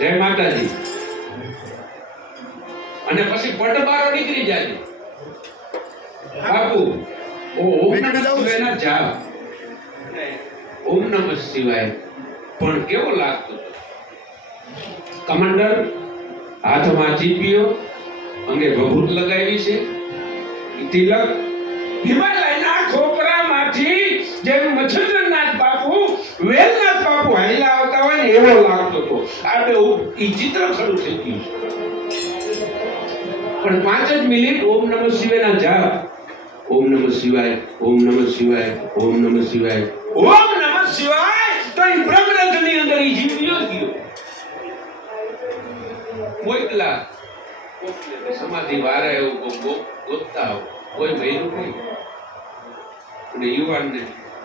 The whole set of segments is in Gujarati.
જય માતાજી. અને પછી પટબારો નીકળી જાય બાપુ ઓમ નમઃ શિવાય ના જાપ ઓમ નમઃ શિવાય પણ કેવો લાગતો કમાન્ડર હાથમાં ચીપીઓ અંગે ભભૂત લગાવી છે તિલક હિમાલયના ખોપરામાંથી જેમ મચ્છરનાથ બાપુ વેલનાથ બાપુ હાઈલા આવતા હોય ને એવો લાગતો હતો. આ બે ઈ ચિત્ર ખરું છે પણ 5 જ મિનિટ ઓમ નમઃ શિવાય ના જાપ ઓમ નમઃ શિવાય ઓમ નમઃ શિવાય ઓમ નમઃ શિવાય ઓમ નમઃ શિવાય તો ઈ બ્રહ્મરંધની અંદર ઈ જીવ્યો ગયો. મોકલા સમાધિ વારે એવું ગોતતા કોઈ મહિનું નહીં અને યુવાનને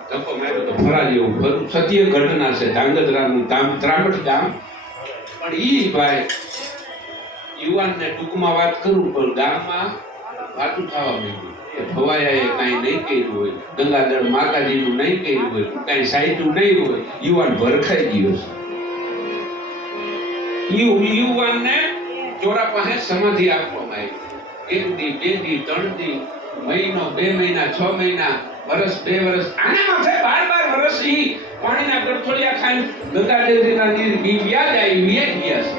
ધક્કો માર્યો તો ફરા જેવું ખરું સત્ય ઘટના છે. ધાંગધ્રાનું ત્રામઠ ગામ પણ ઈ ભાઈ યુવાનને ટૂંકમાં વાત કરું પણ ગામમાં વાતું થવા માંડ્યું કે ભવાયાએ કાંઈ નહીં કર્યું હોય, ગંગાધર માતાજીનું નહીં કર્યું હોય, કાંઈ સાહિત્યું નહીં હોય, યુવાન ભરખાઈ ગયો છે. યુવાનને ચોરા પાસે સમાધિ આપવામાં આવી. 1 દી 2 દી 3 દી મહિનો 2 મહિના 6 મહિના વર્ષ 2 વર્ષ આના માથે 12 વર્ષ ઈ પાણીના ગઠોડિયા ખાઈને ગંગાદેવજીના નીર વ્યા જાય વ્યા ગયા છે.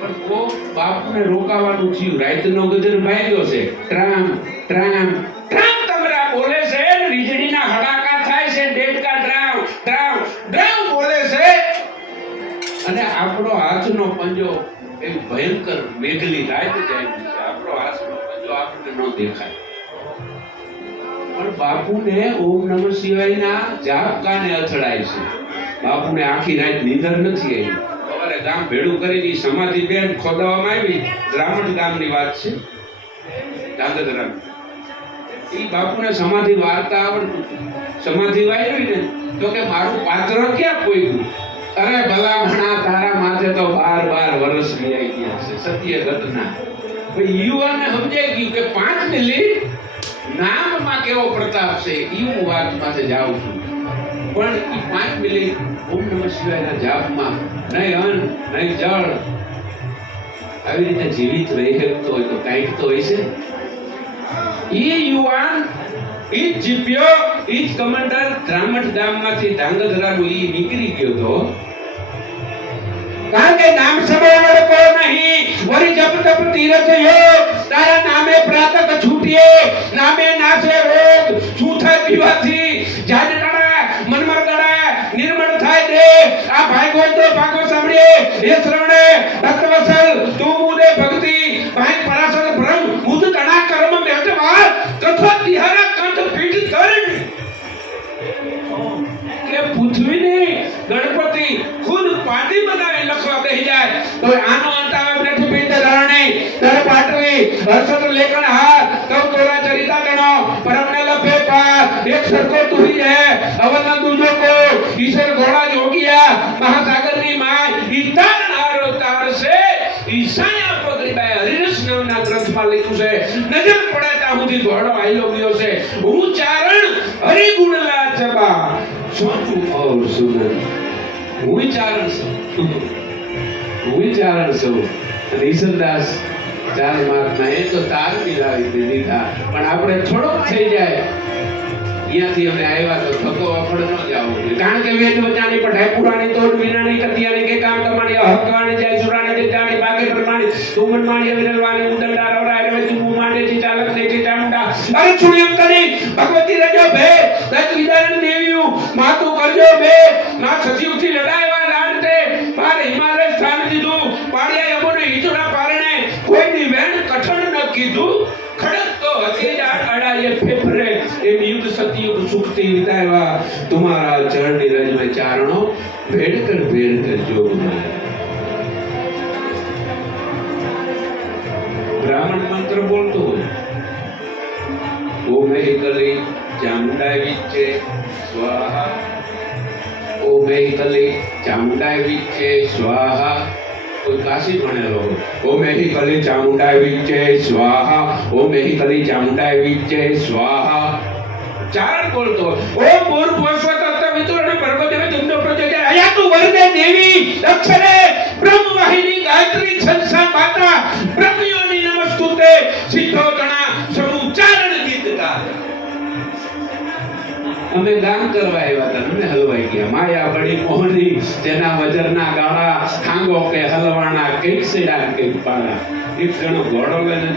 પણ કો બાપુને રોકાવાનું થયું. રાતનો ગજર ભાગ્યો છે. ટ્રામ ટ્રામ ટ્રામ તમરા બોલે છે. વીજળીના હડાકા થાય છે. ડેડકા ડ્રાવ ડ્રાવ ડ્રાવ બોલે છે. અને આપણો હાથનો પંજો એક ભયંકર મેઘલી રાત જાય છે. આપણો હાથનો પંજો આપણને ન દેખાય પણ બાપુને ઓમ નમઃ શિવાયના જાપ કાને અથડાય છે. બાપુને આખી રાત નીંદર નથી આવી. સવારે ગામ ભેડું કરીને સમાધિ બેન ખોદવામાં આવી. દ્રામણ ગામની વાત છે. ધાંગધ્રા ઈ બાપુને સમાધિ વાર્તા આવડતું. સમાધિ વાયરી ને તો કે મારું પાત્ર ક્યાં પોઈગું. અરે ભલા ભણા તારા માથે તો 12 વર્ષ વીઆઈ ગયા છે. સત્ય ઘટના. યુવાનને સમજાઈ ગયું કે 5 મિનિટ નામમાં કેવો પ્રતાપ છે. હું વાત પાસે જાઉં છું પણ એ 5 મિનિટ ઓમ નમઃ શિવાયના જાપમાં નહીં અન્ન નહીં જળ આવી રીતે જીવિત રહી શકતો હોય તો કંઈક તો હોય છે. એ યુવાન ઈ જીપ્યો ઈ કમાન્ડર દ્રામઠ ગામમાંથી ધાંગધ્રાનું ઈ નીકળી ગયો તો કારણ કે નામ સમયવડ કો નહીં વરી જપ તપ તીરથ યોગ તારા નામે પ્રાતક છૂટીએ નામે નાશે રોગ શું થાય પીવાથી જાજ કડા મનમર કડા નિર્મળ થાય દે આ ભાગો તો ભાગો સાંભળીએ હે શ્રવણે ભક્તવત્સલ તું મુદે ભક્તિ ભાઈ પરાશર બ્રહ્મ મુદ કણા કર્મ મેટવા તથા તિહારા કંઠ પીઠ ધરણ કે પૃથ્વીને ગણપતિ ખુદ પાટી બનાવી લખવા બેહી જાય તો આનો અંત આવે પૃથ્વી પીઠ ધરણી તર પાટવી હર્ષદ લેખન હાથ તો તોરા ચરિતા ગણો પરમને લપે પાર એક સરકો તુહી હે અવન દૂજો કો ઈશ્વર ઘોડા જોગિયા મહાસાગરની માય ઈતાર નારો તાર છે ઈશાયા પગરીબાઈ હરિરસ નામના ગ્રંથમાં લખ્યું છે. નજર પડે ત્યાં સુધી ઘોડો આયલો ગયો છે. હું ચારણ હરિ ગુણલા ચબા સોચું ઓર સુનન હું ચારણ છું અને ઈશ્વરદાસ ચાર મહાત્મા એ તો તાર મિલાવી દીધા પણ આપણે થોડોક થઈ જાય અહીંયાથી અમે આવ્યા તો થકો આપણે ન જાવું કારણ કે વેદ વચાની પઢાઈ પુરાણી તોડ વિનાની કતિયાની કે કામ કમાણી હકવાણી જાય સુરાણી દેતાણી બાગે પ્રમાણી તુમન માણી વિરલવાની ઉદંડા રવરા આયુર્વેદ મું માંડે જી ચાલક ને જી ચામુંડા અરે છુણ્યમ કરી ભગવતી રજો ભે દત વિદારણ દેવીયું માતુ કરજો ભે ના સજીવથી લડાયવા લાડતે પાર હિમાલય સ્થાન દીધું પાડિયા યમોને હિજોડા પારણે કોઈની વેણ કઠણ ન કીધું ખડક તો હતી જાડ અડાયે ફેફરે એમ યુગ સતયુગ સુખતી વિતાયવા તમારા ચરણની રજ में ચારણો ભેડ કર જોગ બ્રાહ્મણ મંત્ર બોલતો હોય ઓમે કલી ચામુંડા વિચ્ચે સ્વાહા ઓમે કલી ચામુંડા વિચ્ચે સ્વાહા कोई काशी भणेलो ओम एही कली चामुंडा विच्चे स्वाहा ओम एही कली चामुंडा विच्चे स्वाहा चारण बोलतो ओम भूर्भुवस्व तत्त्ववितुर्वरेण्यं भर्गो देवस्य धीमहि धियो यो न प्रचोदयात् अया तु वरदे देवी अक्षरे બ્રહ્મયોની નમસ્તુતે સિદ્ધો તણા સમુચ્ચારણ ગીત ગાતા. અમે ગામ કરવા આવ્યા હતા, અમે હલવાઈ ગયા. માયા બડી મોહની, તેના વજરના ગાળા, ખાંગો કે હલવાણા, કઈક સેડા કઈક પાડા. એક જણો ઘોડો લઈને